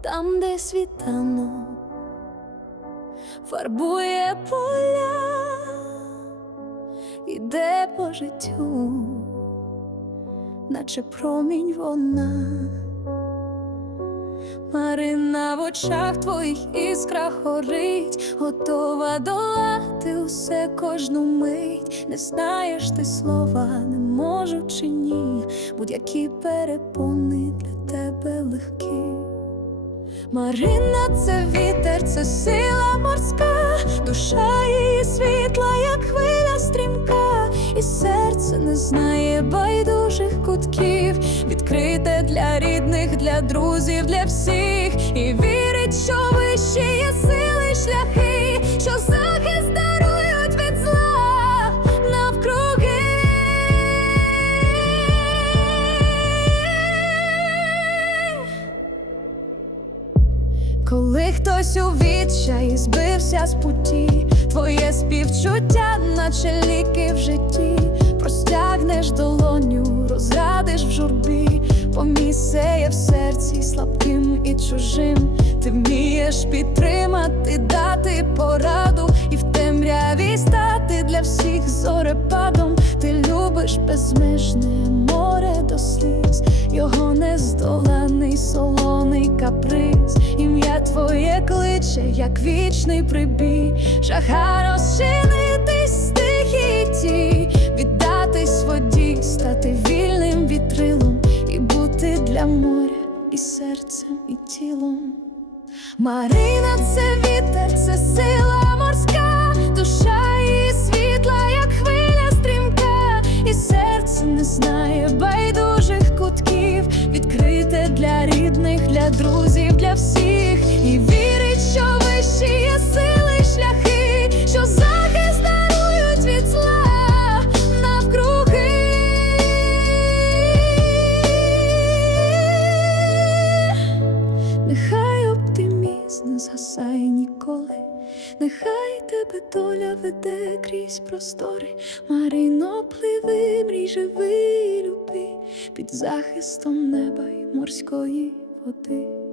там, де світанок фарбує поля, іде по життю, наче промінь вона. Марина в очах твоїх іскра горить, готова долати усе кожну мить. Не знаєш ти слова, не можу чи ні, будь-які перепони для тебе. Марина це вітер, це сила морська, душа її світла, як хвиля стрімка, і серце не знає байдужих кутків, відкрите для рідних, для друзів, для всіх, Коли хтось у відчаї збився з путі, твоє співчуття, наче ліки в житті, простягнеш долоню, розрадиш в журбі, помісеє в серці слабким і чужим. Ти вмієш підтримати, дати пораду і в темряві стати для всіх зорепадом. Ти любиш безмежне море до сліз, його нездоланий солоний каприз. Твоє кличе, як вічний прибій, жага розчинитись стихії ті, віддатись воді, стати вільним вітрилом. І бути для моря і серцем, і тілом. Марина це вітер, це сила морська, душа її світла, як хвиля стрімка, і серце не знає байдужих кутків, відкрите для рідних, для друзів, для всіх, не згасає ніколи, нехай тебе доля веде крізь простори, Марино, пливи, мрій, живи, люби. Під захистом неба й морської води.